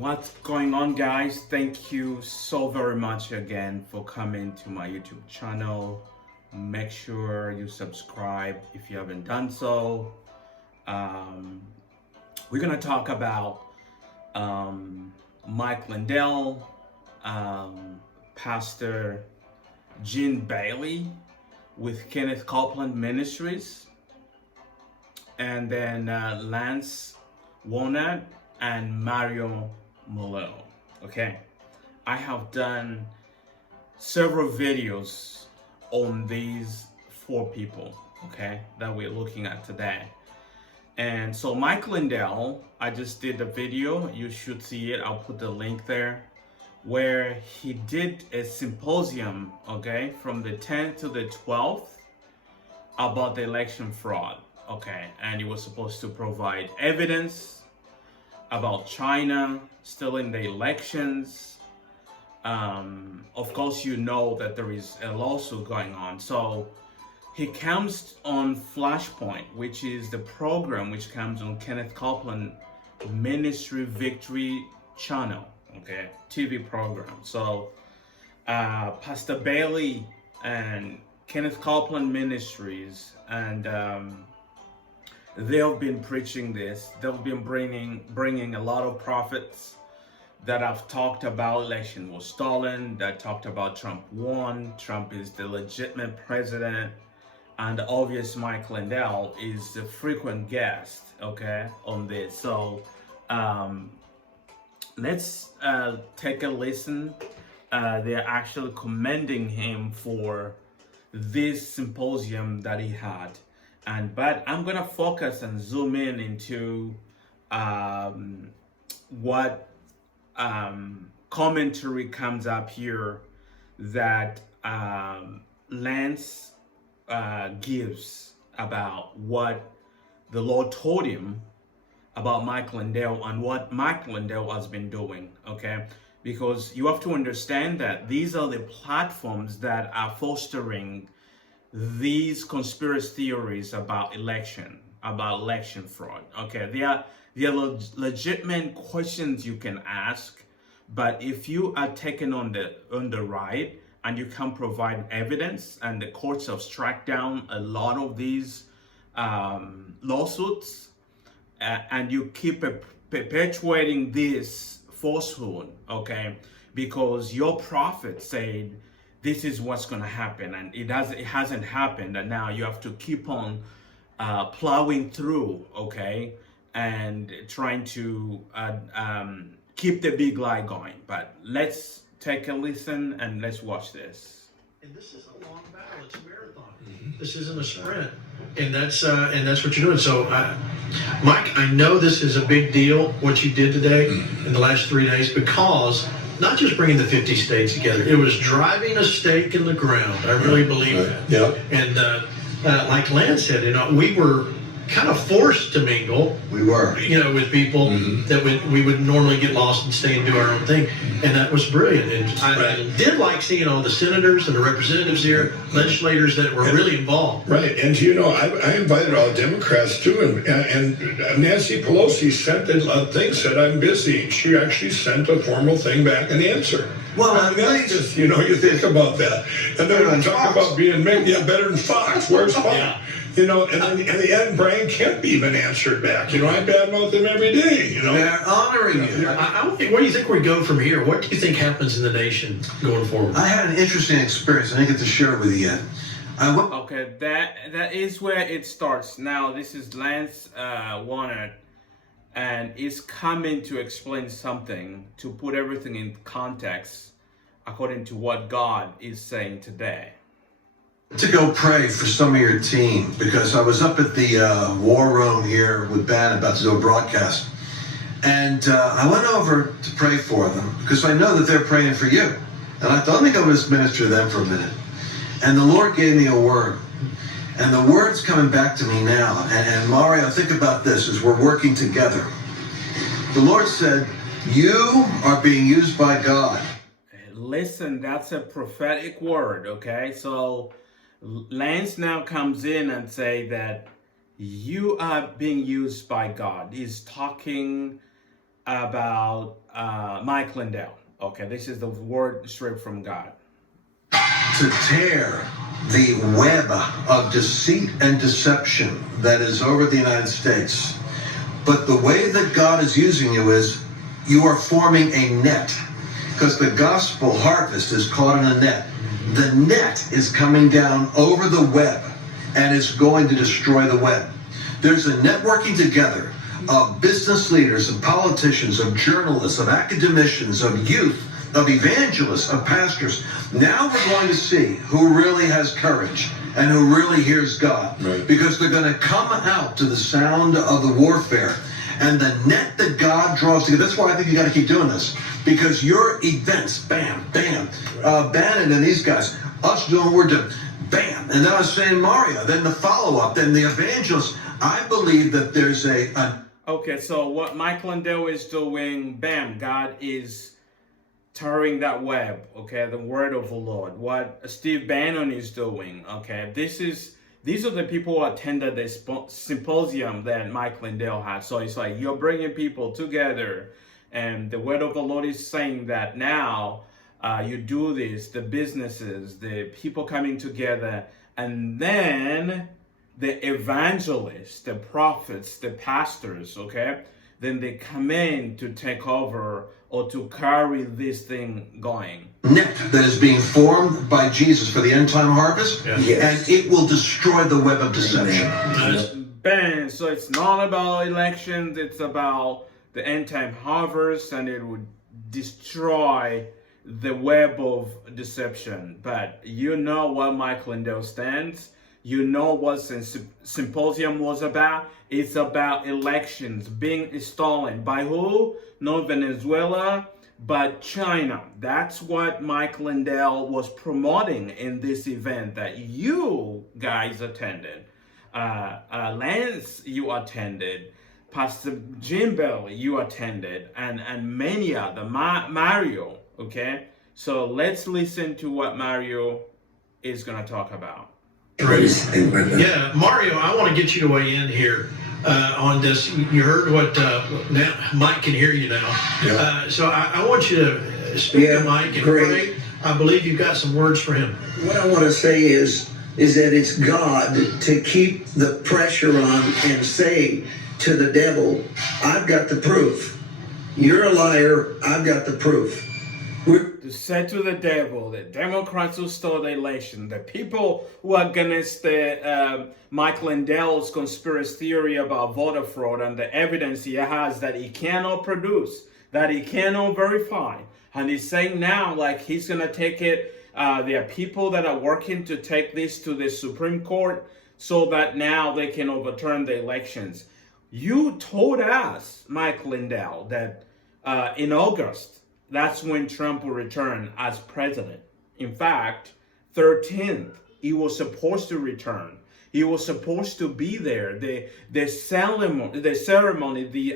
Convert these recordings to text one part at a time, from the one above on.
What's going on, guys? Thank you so very much again for coming to my YouTube channel. Make sure you subscribe if you haven't done so. We're gonna talk about Mike Lindell, Pastor Gene Bailey with Kenneth Copeland Ministries, and then Lance Wallnau and Mario Molo. Okay, I have done several videos on these four people, okay, that we're looking at today. And so Mike Lindell, I just did a video, you should see it, I'll put the link there, where he did a symposium, okay, from the 10th to the 12th about the election fraud, okay, and he was supposed to provide evidence about China stealing the elections. Of course, you know that there is a lawsuit going on. So he comes on Flashpoint, which is the program which comes on Kenneth Copeland Ministry Victory Channel, okay, TV program. So Pastor Bailey and Kenneth Copeland Ministries, and they have been preaching this. They've been bringing a lot of prophets that have talked about election was stolen, that talked about Trump won, Trump is the legitimate president, and the obvious Mike Lindell is the frequent guest, okay, on this. So let's take a listen. They're actually commending him for this symposium that he had. But I'm gonna focus and zoom in into what commentary comes up here that Lance gives about what the Lord told him about Mike Lindell and what Mike Lindell has been doing, okay? Because you have to understand that these are the platforms that are fostering these conspiracy theories about election fraud, okay? They are legitimate questions you can ask, but if you are taken on the right and you can provide evidence, and the courts have struck down a lot of these lawsuits, and you keep perpetuating this falsehood, okay, because your prophet said this is what's going to happen, and it hasn't happened, and now you have to keep on plowing through, okay, and trying to keep the big lie going. But let's take a listen and let's watch this. And this is a long battle; it's a marathon. This isn't a sprint, and that's what you're doing. So, Mike, I know this is a big deal what you did today in the last 3 days, because not just bringing the 50 states together, it was driving a stake in the ground. I really believe that. Yeah. And like Lance said, we were kind of forced to mingle. We were. With people that we would normally get lost and stay and do our own thing. And that was brilliant. And I did like seeing all the senators and the representatives here, legislators that were really involved. Right. And I invited all Democrats too. And Nancy Pelosi sent a thing, said I'm busy. She actually sent a formal thing back, an answer. Well, that's just, you think about that. And then we talk about being better than Fox. Where's Fox? Yeah. And then in the end, Brian Kemp even answered back. I badmouth him every day. They're honoring you. Where do you think we go from here? What do you think happens in the nation going forward? I had an interesting experience. I didn't get to share it with you yet. Okay, that is where it starts. Now, this is Lance Wallnau, and is coming to explain something, to put everything in context according to what God is saying today. To go pray for some of your team, because I was up at the war room here with Ben about to do a broadcast, and I went over to pray for them because I know that they're praying for you, and I thought, let me go just minister to them for a minute. And the Lord gave me a word, and the word's coming back to me now. And Mario, think about this as we're working together. The Lord said, you are being used by God. Listen, that's a prophetic word, okay? So Lance now comes in and say that you are being used by God. He's talking about Mike Lindell. Okay, this is the word straight from God. To tear the web of deceit and deception that is over the United States. But the way that God is using you is you are forming a net, because the gospel harvest is caught in a net. The net is coming down over the web and is going to destroy the web. There's a networking together of business leaders, of politicians, of journalists, of academicians, of youth, of evangelists, of pastors. Now we're going to see who really has courage and who really hears God. Right. Because they're going to come out to the sound of the warfare. And the net that God draws together, that's why I think you got to keep doing this. Because your events, bam, bam, Bannon and these guys, us doing what we're doing, bam. And then I was saying Mario, then the follow-up, then the evangelists. I believe that there's Okay, so what Mike Lindell is doing, bam, God is tearing that web, okay, the word of the Lord. What Steve Bannon is doing, okay, these are the people who attended this symposium that Mike Lindell had. So it's like you're bringing people together, and the word of the Lord is saying that now you do this, the businesses, the people coming together, and then the evangelists, the prophets, the pastors, okay, then they come in to take over or to carry this thing going. Net that is being formed by Jesus for the end time harvest, Yes. and it will destroy the web of deception. Bang! So it's not about elections, it's about the end time harvest, and it would destroy the web of deception. But you know what Mike Lindell stands. You know what symposium was about. It's about elections being stolen by who? Not Venezuela, but China. That's what Mike Lindell was promoting in this event that you guys attended. Lance, you attended. Pastor Jim Bell, you attended, and many other. Mario, okay? So let's listen to what Mario is going to talk about. Yeah, Mario, I want to get you to weigh in here on this. You heard what now Mike can hear you now. Yeah. So I want you to speak to Mike and great. pray. I believe you've got some words for him. What I want to say is that it's God to keep the pressure on and say to the devil, I've got the proof. You're a liar. I've got the proof. To say to the devil, the Democrats who stole the election, the people who are against the Mike Lindell's conspiracy theory about voter fraud and the evidence he has that he cannot produce, that he cannot verify. And he's saying now, like, he's going to take it. There are people that are working to take this to the Supreme Court so that now they can overturn the elections. You told us, Mike Lindell, that in August, that's when Trump will return as president. In fact, 13th, he was supposed to return. He was supposed to be there. The ceremony, the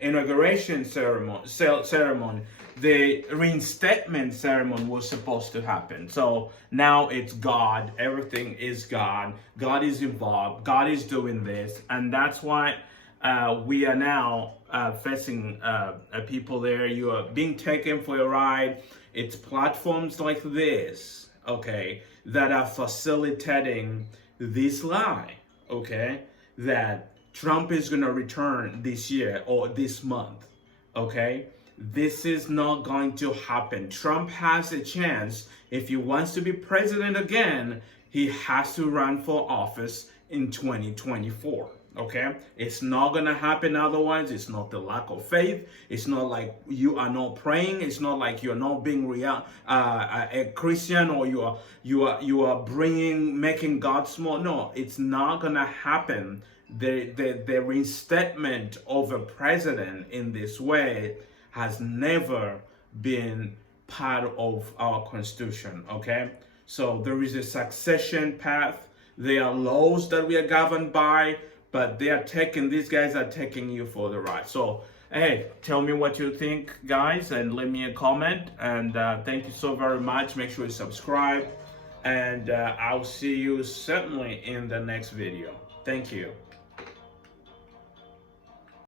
inauguration ceremony, the reinstatement ceremony was supposed to happen. So now it's God. Everything is God. God is involved. God is doing this, and that's why we are now facing people there. You are being taken for a ride. It's platforms like this, okay, that are facilitating this lie, okay, that Trump is going to return this year or this month, okay? This is not going to happen. Trump has a chance. If he wants to be president again, he has to run for office in 2024. Okay, it's not gonna happen otherwise. It's not the lack of faith. It's not like you are not praying. It's not like you're not being a Christian, or you are making God small. No, it's not gonna happen. The reinstatement of a president in this way has never been part of our Constitution. Okay, so there is a succession path. There are laws that we are governed by. But these guys are taking you for the ride. So, hey, tell me what you think, guys, and leave me a comment. And thank you so very much. Make sure you subscribe. And I'll see you certainly in the next video. Thank you.